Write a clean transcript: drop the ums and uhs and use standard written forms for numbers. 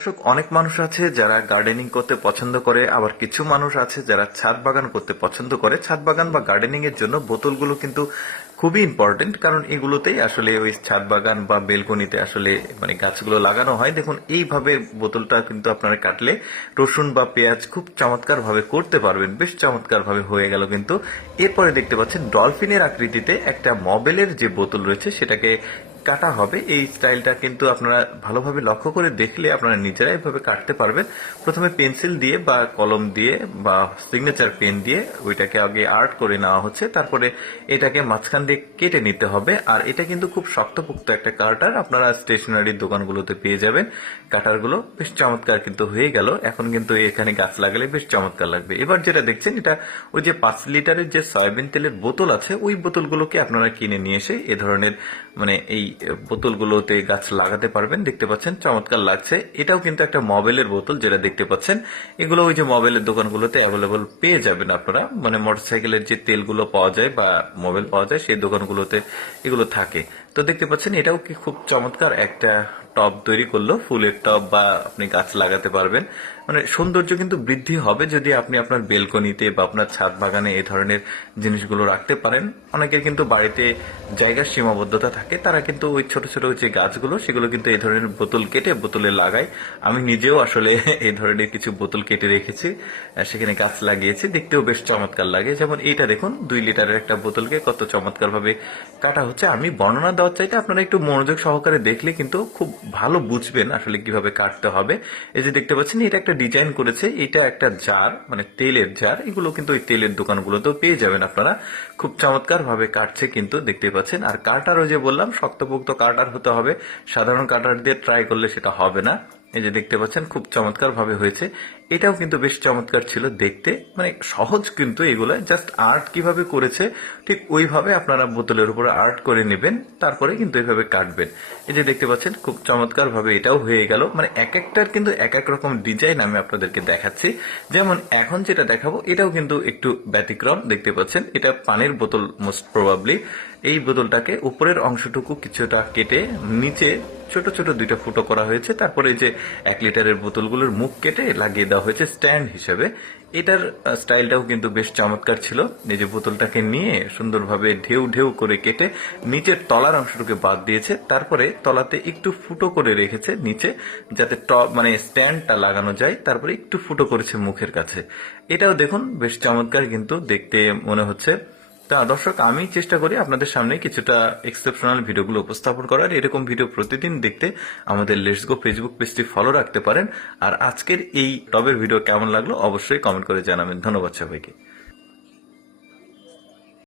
দর্শক, অনেক মানুষ আছে যারা গার্ডেনিং করতে পছন্দ করে, আবার কিছু মানুষ আছে যারা ছাদ বাগান করতে পছন্দ করে। ছাদ বাগান বা গার্ডেনিং এর জন্য বোতলগুলো কিন্তু খুবই ইম্পর্টেন্ট, কারণ এগুলোতেই আসলে ওই ছাদ বাগান বা বেলকনিতে আসলে মানে গাছগুলো লাগানো হয়। দেখুন, এইভাবে বোতলটা কিন্তু আপনারা কাটলে রসুন বা পেঁয়াজ খুব চমৎকার ভাবে করতে পারবেন। বেশ চমৎকার ভাবে হয়ে গেল কিন্তু। এরপরে দেখতে পাচ্ছেন ডলফিনের আকৃতিতে একটা মবেলের যে বোতল রয়েছে সেটাকে কাটা হবে। এই স্টাইলটা কিন্তু আপনারা ভালোভাবে লক্ষ্য করে দেখলে আপনারা নিজেরাই এভাবে কাটতে পারবেন। প্রথমে পেন্সিল দিয়ে বা কলম দিয়ে বা সিগনেচার পেন দিয়ে ওইটাকে আগে আর্ট করে নেওয়া হচ্ছে, তারপরে এটাকে মাঝখান দিয়ে কেটে নিতে হবে। আর এটা কিন্তু খুব শক্তপোক্ত একটা কাটার, আপনারা স্টেশনারি দোকানগুলোতে পেয়ে যাবেন। কাটারগুলো বেশ চমৎকার কিন্তু হয়ে গেল। এখন কিন্তু এখানে গাছ লাগালে বেশ চমৎকার লাগবে। এবার যেটা দেখছেন, এটা ওই যে 5 লিটারের যে সয়াবিন তেলের বোতল আছে, ওই বোতলগুলোকে আপনারা কিনে নিয়ে এসে এ ধরনের মানে এই বোতলগুলোতে গাছ লাগাতে পারবেন। দেখতে পাচ্ছেন চমৎকার লাগছে। এটাও কিন্তু একটা মবেলের বোতল, যেটা দেখতে পাচ্ছেন এগুলো ওই যে মবেলের দোকানগুলোতে অ্যাভেলেবল পেয়ে যাবেন আপনারা। মানে মোটরসাইকেলের যে তেলগুলো পাওয়া যায় বা মোবাইল পাওয়া যায় সেই দোকানগুলোতে এগুলো থাকে। তো দেখতে পাচ্ছেন এটাও কি খুব চমৎকার একটা টব তৈরি করলো, ফুলের টব, বা আপনি গাছ লাগাতে পারবেন। মানে সৌন্দর্য কিন্তু বৃদ্ধি হবে যদি আপনি আপনার বেলকনিতে বা আপনার ছাদ বাগানে এই ধরনের জিনিসগুলো রাখতে পারেন। অনেকের কিন্তু বাড়িতে জায়গার সীমাবদ্ধতা থাকে, তারা কিন্তু ওই ছোট ছোট যে গাছগুলো সেগুলো কিন্তু এই ধরনের বোতল কেটে বোতলে লাগায়। আমি নিজেও আসলে এই ধরনের কিছু বোতল কেটে রেখেছি, সেখানে গাছ লাগিয়েছি। দেখতেও বেশ চমৎকার লাগে। যেমন এইটা দেখুন, 2 লিটারের একটা বোতলকে কত চমৎকার ভাবে কাটা হচ্ছে। আমি বর্ণনা দেওয়ার চাইতে আপনারা একটু মনোযোগ সহকারে দেখলে কিন্তু খুব ভালো বুঝবেন আসলে কিভাবে কাটতে হবে। এই যে দেখতে পাচ্ছেন, এটা একটা ডিজাইন করেছে। এটা একটা জার, মানে তেলের জার। এগুলো কিন্তু ওই তেলের দোকানগুলোতেও পেয়ে যাবেন আপনারা। খুব চমৎকার ভাবে কাটছে কিন্তু, দেখতে পাচ্ছেন। আর কাটারও যে বললাম, শক্তপোক্ত কাটার হতে হবে। সাধারণ কাটার দিয়ে ট্রাই করলে সেটা হবে না। এই যে দেখতে পাচ্ছেন খুব চমৎকার ভাবে হয়েছে। এটাও কিন্তু বেশ চমৎকার ছিল দেখতে। মানে সহজ কিন্তু এগুলো, জাস্ট আর্ট কিভাবে করেছে ঠিক ওইভাবে আপনারা বোতলের উপরে আর্ট করে নেবেন, তারপরে কিন্তু এইভাবে কাটবেন। এই যে দেখতে পাচ্ছেন খুব চমৎকার ভাবে এটাও হয়ে গেল। মানে এক একটার কিন্তু এক এক রকম ডিজাইন আমি আপনাদেরকে দেখাচ্ছি। যেমন এখন যেটা দেখাবো এটাও কিন্তু একটু ব্যতিক্রম। দেখতে পাচ্ছেন এটা পানির বোতল মোস্ট প্রবাবলি। এই বোতলটাকে উপরের অংশটুকু কিছুটা কেটে নিচে ছোট ছোট 2টা ফুটো করা হয়েছে। তারপরে এই যে 1 লিটারের বোতলগুলোর মুখ কেটে লাগিয়ে দেওয়া হয়েছে স্ট্যান্ড হিসেবে। এটার স্টাইলটাও কিন্তু বেশ চমৎকার ছিল। এই যে বোতলটাকে নিয়ে সুন্দরভাবে ঢেউ ঢেউ করে কেটে নিচের তলার অংশটুকু বাদ দিয়েছে, তারপরে তলাতে একটু ফুটো করে রেখেছে নিচে, যাতে টপ মানে স্ট্যান্ডটা লাগানো যায়। তারপরে একটু ফুটো করেছে মুখের কাছে। এটাও দেখুন বেশ চমৎকার কিন্তু দেখতে মনে হচ্ছে। তা দর্শক, আমি চেষ্টা করি আপনাদের সামনে কিছুটা এক্সেপশনাল ভিডিওগুলো উপস্থাপন করার। এরকম ভিডিও প্রতিদিন দেখতে আমাদের লেটস গো ফেসবুক পেজটি ফলো রাখতে পারেন। আর আজকের এই টবের ভিডিও কেমন লাগলো অবশ্যই কমেন্ট করে জানাবেন। ধন্যবাদ সবাইকে।